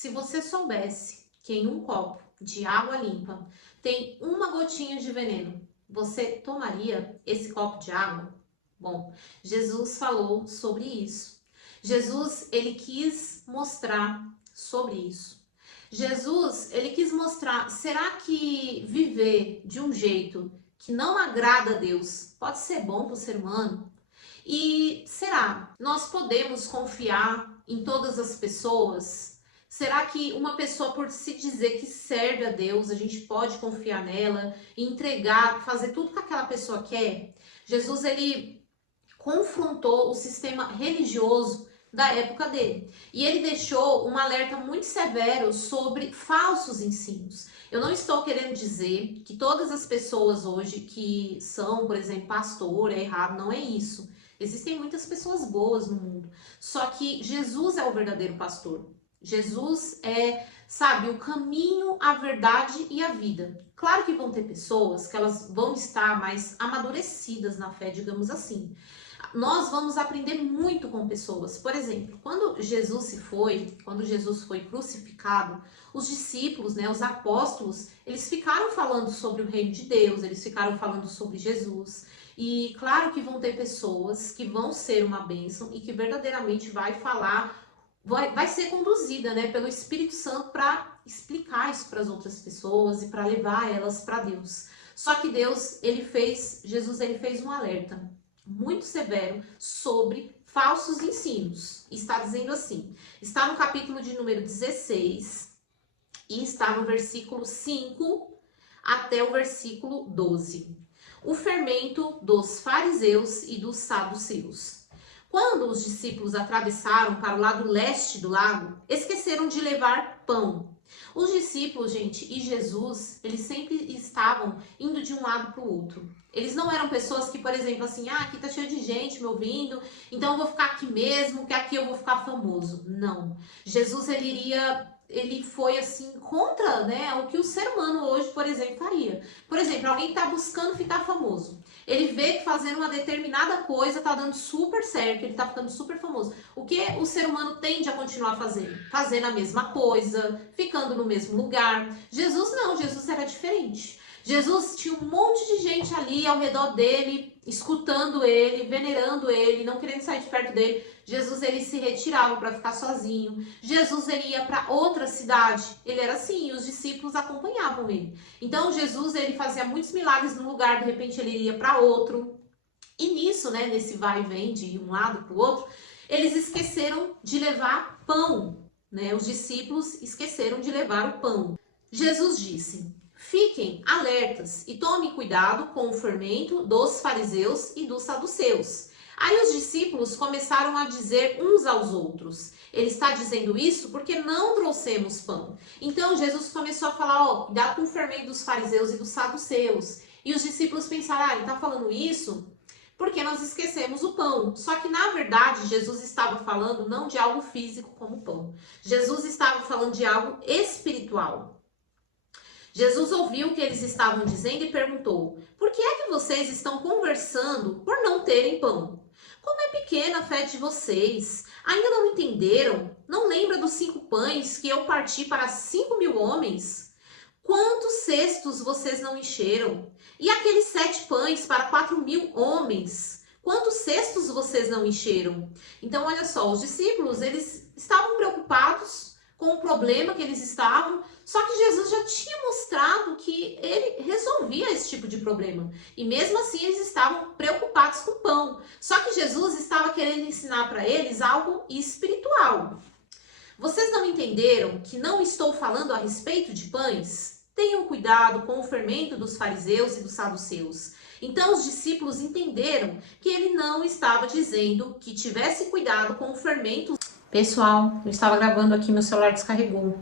Se você soubesse que em um copo de água limpa tem uma gotinha de veneno, você tomaria esse copo de água? Bom, Jesus falou sobre isso. Jesus, ele quis mostrar sobre isso. Jesus, ele quis mostrar, será que viver de um jeito que não agrada a Deus pode ser bom para o ser humano? E será? Nós podemos confiar em todas as pessoas? Será que uma pessoa, por se dizer que serve a Deus, a gente pode confiar nela, entregar, fazer tudo que aquela pessoa quer? Jesus, ele confrontou o sistema religioso da época dele. E ele deixou um alerta muito severo sobre falsos ensinos. Eu não estou querendo dizer que todas as pessoas hoje que são, por exemplo, pastor, é errado, não é isso. Existem muitas pessoas boas no mundo. Só que Jesus é o verdadeiro pastor. Jesus é, sabe, o caminho, a verdade e a vida. Claro que vão ter pessoas que elas vão estar mais amadurecidas na fé, digamos assim. Nós vamos aprender muito com pessoas. Por exemplo, quando Jesus foi crucificado, os discípulos, né, os apóstolos, eles ficaram falando sobre o reino de Deus, eles ficaram falando sobre Jesus. E claro que vão ter pessoas que vão ser uma bênção e que verdadeiramente vai falar, vai ser conduzida, né, pelo Espírito Santo para explicar isso para as outras pessoas e para levar elas para Deus. Só que Jesus ele fez um alerta muito severo sobre falsos ensinos. Está dizendo assim, está no capítulo de número 16 e está no versículo 5 até o versículo 12. O fermento dos fariseus e dos saduceus. Quando os discípulos atravessaram para o lado leste do lago, esqueceram de levar pão. Os discípulos, gente, e Jesus, eles sempre estavam indo de um lado para o outro. Eles não eram pessoas que, por exemplo, assim, aqui tá cheio de gente me ouvindo, então eu vou ficar aqui mesmo, que aqui eu vou ficar famoso. Não. Jesus, ele foi assim contra, né, o que o ser humano hoje, por exemplo, faria. Por exemplo, alguém que está buscando ficar famoso. Ele vê que fazendo uma determinada coisa tá dando super certo, ele tá ficando super famoso. O que o ser humano tende a continuar fazendo? Fazendo a mesma coisa, ficando no mesmo lugar. Jesus não, Jesus era diferente. Jesus tinha um monte de gente ali ao redor dele, escutando ele, venerando ele, não querendo sair de perto dele. Jesus, ele se retirava para ficar sozinho. Jesus, ele ia para outra cidade. Ele era assim, e os discípulos acompanhavam ele. Então, Jesus, ele fazia muitos milagres num lugar, de repente ele ia para outro. E nisso, né, nesse vai e vem de um lado para o outro, eles esqueceram de levar pão, né? Os discípulos esqueceram de levar o pão. Jesus disse: fiquem alertas e tomem cuidado com o fermento dos fariseus e dos saduceus. Aí os discípulos começaram a dizer uns aos outros: ele está dizendo isso porque não trouxemos pão. Então Jesus começou a falar: cuidado com o fermento dos fariseus e dos saduceus. E os discípulos pensaram: ele está falando isso porque nós esquecemos o pão. Só que na verdade Jesus estava falando não de algo físico como pão. Jesus estava falando de algo espiritual. Jesus ouviu o que eles estavam dizendo e perguntou: por que é que vocês estão conversando por não terem pão? Como é pequena a fé de vocês? Ainda não entenderam? Não lembra dos 5 pães que eu parti para 5.000 homens? Quantos cestos vocês não encheram? E aqueles 7 pães para 4.000 homens? Quantos cestos vocês não encheram? Então, olha só, os discípulos, eles estavam preocupados com o problema que eles estavam, só que Jesus já tinha mostrado que ele resolvia esse tipo de problema. E mesmo assim eles estavam preocupados com o pão. Só que Jesus estava querendo ensinar para eles algo espiritual. Vocês não entenderam que não estou falando a respeito de pães? Tenham cuidado com o fermento dos fariseus e dos saduceus. Então os discípulos entenderam que ele não estava dizendo que tivesse cuidado com o fermento. Pessoal, eu estava gravando aqui, meu celular descarregou.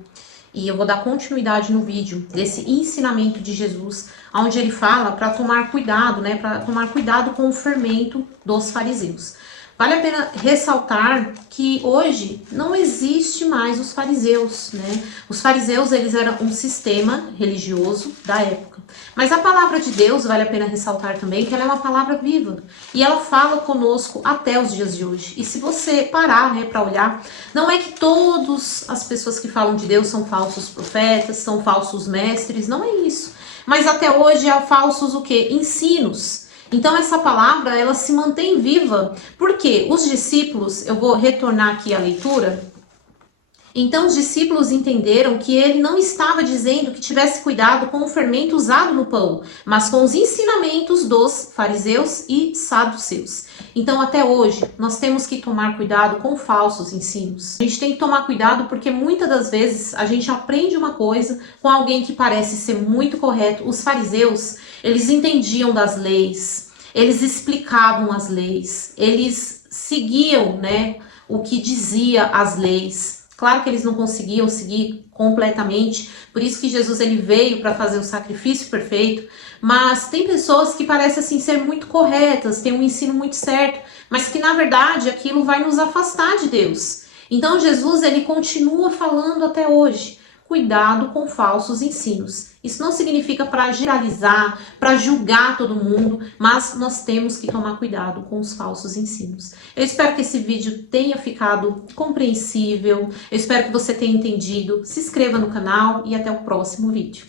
E eu vou dar continuidade no vídeo desse ensinamento de Jesus, onde ele fala para tomar cuidado, né? Para tomar cuidado com o fermento dos fariseus. Vale a pena ressaltar que hoje não existe mais os fariseus, né? Os fariseus, eles eram um sistema religioso da época. Mas a palavra de Deus, vale a pena ressaltar também, que ela é uma palavra viva. E ela fala conosco até os dias de hoje. E se você parar, né, para olhar, não é que todas as pessoas que falam de Deus são falsos profetas, são falsos mestres, não é isso. Mas até hoje há falsos o quê? Ensinos. Então essa palavra, ela se mantém viva, porque os discípulos, eu vou retornar aqui à leitura. Então os discípulos entenderam que ele não estava dizendo que tivesse cuidado com o fermento usado no pão, mas com os ensinamentos dos fariseus e saduceus. Então até hoje nós temos que tomar cuidado com falsos ensinos. A gente tem que tomar cuidado porque muitas das vezes a gente aprende uma coisa com alguém que parece ser muito correto. Os fariseus, eles entendiam das leis, eles explicavam as leis, eles seguiam, né, o que dizia as leis. Claro que eles não conseguiam seguir completamente, por isso que Jesus ele veio para fazer o sacrifício perfeito, mas tem pessoas que parecem assim ser muito corretas, têm um ensino muito certo, mas que na verdade aquilo vai nos afastar de Deus. Então Jesus ele continua falando até hoje, cuidado com falsos ensinos. Isso não significa para generalizar, para julgar todo mundo, mas nós temos que tomar cuidado com os falsos ensinos. Eu espero que esse vídeo tenha ficado compreensível, eu espero que você tenha entendido. Se inscreva no canal e até o próximo vídeo.